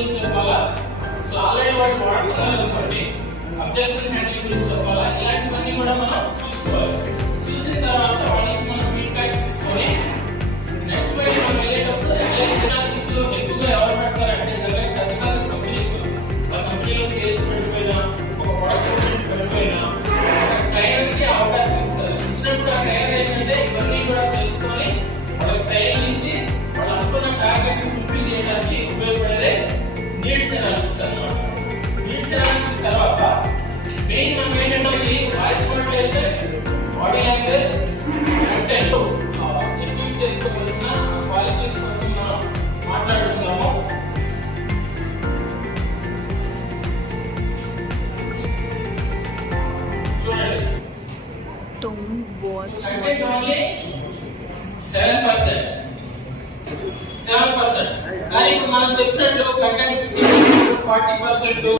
గురించి చెప్పాలా, so already వాడు వాడుతున్నారు అనుకోండి, అబ్జెక్షన్ హ్యాండ్లింగ్ గురించి చెప్పాలా, ఇలాంటివన్నీ కూడా మనం చూసుకోవాలి. చూసిన తర్వాత వాళ్ళకి మనం ఫీడ్బ్యాక్ తీసుకొని నెక్స్ట్ వైపు మనం వెళ్ళేటప్పుడు అనాలిసిస్ ఎక్కువగా ఎవరు పెడతారంటే పెద్ద కంపెనీస్, ఆ కంపెనీలో సేల్స్ పడిపోయినా, ఒక ప్రొడక్ట్ పడిపోయినా ట్రైనర్ కి అవకాశం ఇస్తారు. ఇచ్చినప్పుడు ఆ ట్రైనర్ ఏంటంటే ఇవన్నీ కూడా తెలుసుకొని వాళ్ళకి ట్రైనింగ్ ఇచ్చి వాళ్ళు అనుకున్న టార్గెట్ ఫుల్ఫిల్ చేయడానికి ఉపయోగపడేదే నీడ్స్ అనాలిసిస్ అన్నమాట. నీడ్స్ అనాలిసిస్ తర్వాత మెయిన్ మనం ఏంటంటే voice modulation, body language, content improve చేసుకోవాల్సిన క్వాలిటీస్ కోసం మనం మాట్లాడుతున్నాము. చూడండి, Don't watch. Content only 7%. కానీ ఇప్పుడు మనం చెప్పినట్టు కంటెంట్ 50%, 40%